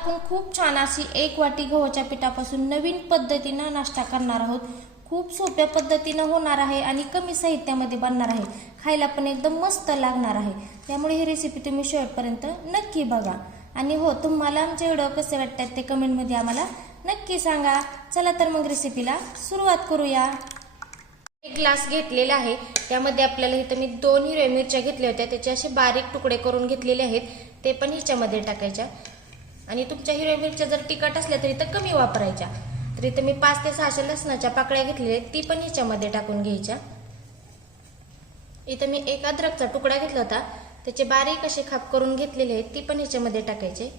आपण खूप छान अशी एक वाटी गव्हाच्या पिठापासून नवीन पद्धतीनं नाश्ता करणार आहोत. खूप सोप्या पद्धतीनं होणार आहे आणि कमी साहित्यामध्ये बनणार आहे. खायला पण एकदम मस्त लागणार आहे. त्यामुळे ही रेसिपी तुम्ही शेवटपर्यंत नक्की बघा. आणि हो तुम्हाला आमचे व्हिडिओ कसे वाटतात ते कमेंटमध्ये आम्हाला नक्की सांगा. चला तर मग रेसिपीला सुरुवात करूया. एक ग्लास घेतलेला आहे. त्यामध्ये आपल्याला इथं मी दोन हिरव्या मिरच्या घेतल्या होत्या. त्याचे असे बारीक तुकडे करून घेतलेले आहेत. ते पण ह्याच्यामध्ये टाकायच्या. आणि तुमच्या हिरव्या मिरच्या जर तिखट असल्या तरी तर कमी वापरायच्या. तर इथं मी पाच ते सहाशे लसणाच्या पाकळ्या घेतलेल्या ती पण ह्याच्यामध्ये टाकून घ्यायच्या. इथं मी एक अद्रकचा तुकडा घेतला होता त्याचे बारीक असे खाप करून घेतलेले आहेत ती पण ह्याच्यामध्ये टाकायचे.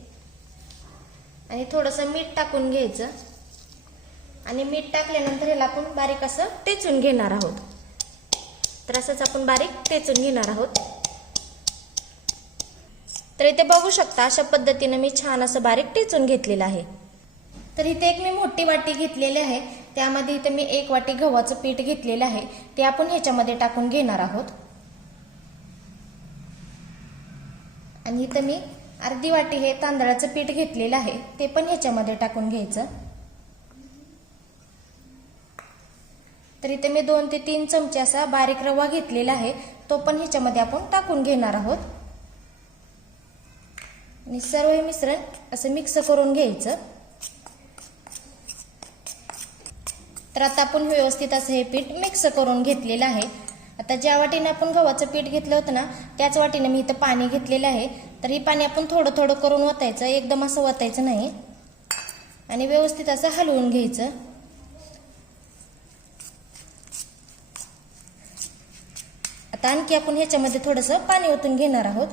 आणि थोडंसं मीठ टाकून घ्यायचं. आणि मीठ टाकल्यानंतर ह्याला आपण बारीक असं टेचून घेणार आहोत. तर असंच आपण बारीक टेचून घेणार आहोत. तर इथे बघू शकता अशा पद्धतीने मी छान असं बारीक टेचून घेतलेलं आहे. तर इथे एक मी मोठी वाटी घेतलेली आहे. त्यामध्ये इथे मी एक वाटी गव्हाचं पीठ घेतलेलं आहे. ते आपण ह्याच्यामध्ये टाकून घेणार आहोत. आणि इथं मी अर्धी वाटी हे तांदळाचं पीठ घेतलेलं आहे. ते पण ह्याच्यामध्ये टाकून घ्यायचं. तर इथे मी दोन ते तीन चमचे असा बारीक रवा घेतलेला आहे. तो पण ह्याच्यामध्ये आपण टाकून घेणार आहोत. आणि सर्व हे मिश्रण असं मिक्स करून घ्यायचं. तर आता आपण व्यवस्थित असं हे पीठ मिक्स करून घेतलेलं आहे. आता ज्या वाटीने आपण गव्हाचं पीठ घेतलं होतं ना त्याच वाटीने मी इथं पाणी घेतलेलं आहे. तर हे पाणी आपण थोडं थोडं करून ओतायचं एकदम असं ओतायचं नाही. आणि व्यवस्थित असं हलवून घ्यायचं. आता आणखी आपण ह्याच्यामध्ये थोडंसं पाणी ओतून घेणार आहोत.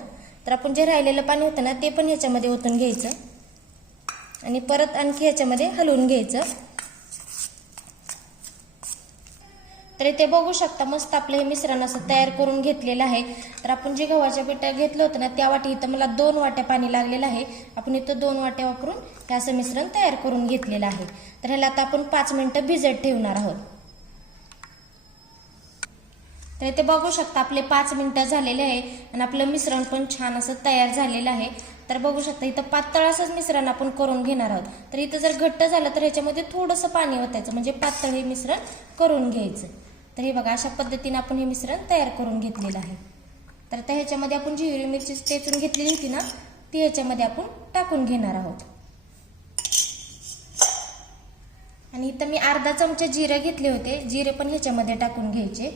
तर आपण जे राहिलेलं पाणी होतं ना ते पण ह्याच्यामध्ये ओतून घ्यायचं. आणि परत आणखी ह्याच्यामध्ये हलवून घ्यायचं. तर इथे बघू शकता मस्त आपलं हे मिश्रण असं तयार करून घेतलेलं आहे. तर आपण जे गव्हाच्या पिठा घेतलं होतं ना त्या वाटी इथं मला दोन वाट्या पाणी लागलेलं आहे. आपण इथं दोन वाट्या वापरून हे असं मिश्रण तयार करून घेतलेलं आहे. तर ह्याला आता आपण पाच मिनटं भिजत ठेवणार आहोत. तर इथे बघू शकता आपले पाच मिनिटं झालेले आहे आणि आपलं मिश्रण पण छान असं तयार झालेलं आहे. तर बघू शकता इथं पातळ असंच मिश्रण आपण करून घेणार आहोत. तर इथं जर घट्ट झालं तर ह्याच्यामध्ये थोडंसं पाणी ओतायचं म्हणजे पातळ हे मिश्रण करून घ्यायचं. तर हे बघा अशा पद्धतीने आपण हे मिश्रण तयार करून घेतलेलं आहे. तर त्या ह्याच्यामध्ये आपण जी हिरवी मिरची टेचून घेतलेली होती ना ती ह्याच्यामध्ये आपण टाकून घेणार आहोत. आणि इथं मी अर्धा चमचा जिरे घेतले होते. जिरे पण ह्याच्यामध्ये टाकून घ्यायचे.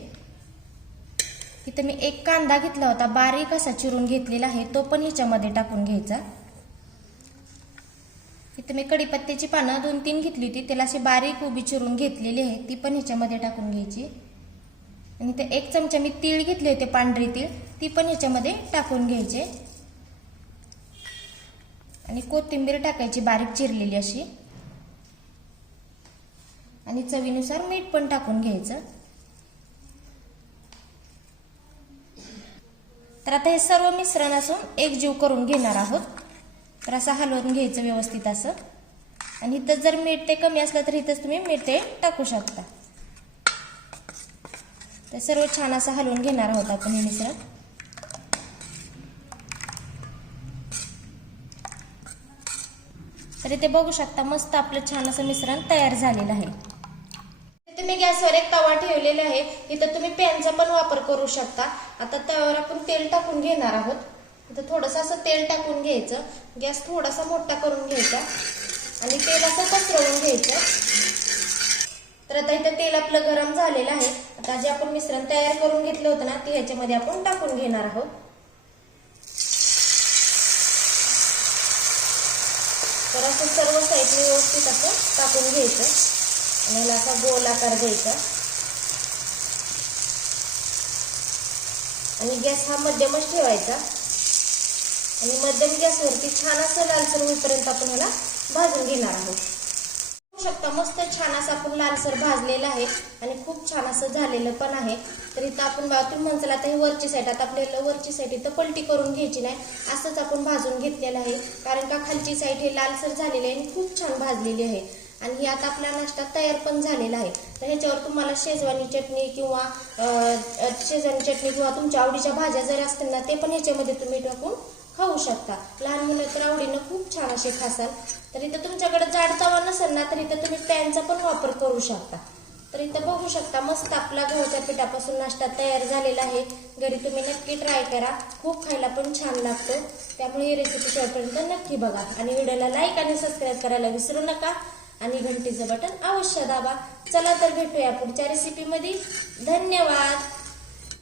इथं मी एक कांदा घेतला होता बारीक असा चिरून घेतलेला आहे तो पण ह्याच्यामध्ये टाकून घ्यायचा. इथं मी कढीपत्त्याची पानं दोन तीन घेतली होती त्याला अशी बारीक उभी चिरून घेतलेली आहे ती पण ह्याच्यामध्ये टाकून घ्यायची. आणि इथं एक चमचा मी तीळ घेतले होते पांढरी तीळ ती पण ह्याच्यामध्ये टाकून घ्यायचे. आणि कोथिंबीर टाकायची बारीक चिरलेली अशी. आणि चवीनुसार मीठ पण टाकून घ्यायचं. तर आता हे सर्व मिश्रण असून एक जीव करून घेणार आहोत. तर असं हलवून घ्यायचं व्यवस्थित असं. आणि इथं जर मीठ ते कमी असलं तर इथंच तुम्ही मीठ ते टाकू शकता. तर सर्व छान असं हलवून घेणार आहोत आपण हे मिश्रण. तर इथे बघू शकता मस्त आपलं छान असं मिश्रण तयार झालेलं आहे. मी गॅसवर एक तवा ठेवलेला आहे. इथं तुम्ही पॅनचा पण वापर करू शकता. आता तव्यावर आपण तेल टाकून घेणार आहोत. इथं थोडंसं असं तेल टाकून घ्यायचं. गॅस थोडासा मोठा करून घ्यायचा. आणि तेल असं पसरवून घ्यायचं. तर आता इथं तेल आपलं गरम झालेलं आहे. आता जे आपण मिश्रण तयार करून घेतलं होतं ना ते ह्याच्यामध्ये आपण टाकून घेणार आहोत. तर असं सर्व साईडने व्यवस्थित असं टाकून घ्यायचं. आणि याला असा गोल आकार द्यायचा आणि गॅस हा मध्यमच ठेवायचा. आणि मध्यम गॅसवरती छान असं लालसर होईपर्यंत आपण याला भाजून घेणार आहोत. बघू शकता मस्त छान असं आपण लालसर भाजलेलं आहे आणि खूप छान असं झालेलं पण आहे. तर इथं आपण बघा तुम्ही आता ही वरची साईड आता आपल्याला वरची साईड इथं पलटी करून घ्यायची नाही. असंच आपण भाजून घेतलेलं आहे. कारण का खालची साईड हे लालसर झालेली आहे आणि खूप छान भाजलेली आहे. आणि ही आता आपला नाश्ता तयार पण झालेला आहे. तर ह्याच्यावर तुम्हाला शेजवानी चटणी किंवा शेजवानी चटणी किंवा तुमच्या आवडीच्या भाज्या जर असतील ना ते पण ह्याच्यामध्ये तुम्ही टाकून खाऊ शकता. लहान मुलं तर आवडीनं खूप छान असे खासाल. तर इथं तुमच्याकडे जाड तवा नसेल ना तर इथं तुम्ही पॅनचा पण वापर करू शकता. तर इथं बघू शकता मस्त आपला गव्हाच्या पिठापासून नाश्ता तयार झालेला आहे. घरी तुम्ही नक्की ट्राय करा. खूप खायला पण छान लागतो. त्यामुळे ही रेसिपी शेवटपर्यंत नक्की बघा. आणि व्हिडिओला लाईक आणि सबस्क्राईब करायला विसरू नका. आणि घंटीचं बटन अवश्य दाबा. चला तर भेटूया पुढच्या रेसिपीमध्ये धन्यवाद.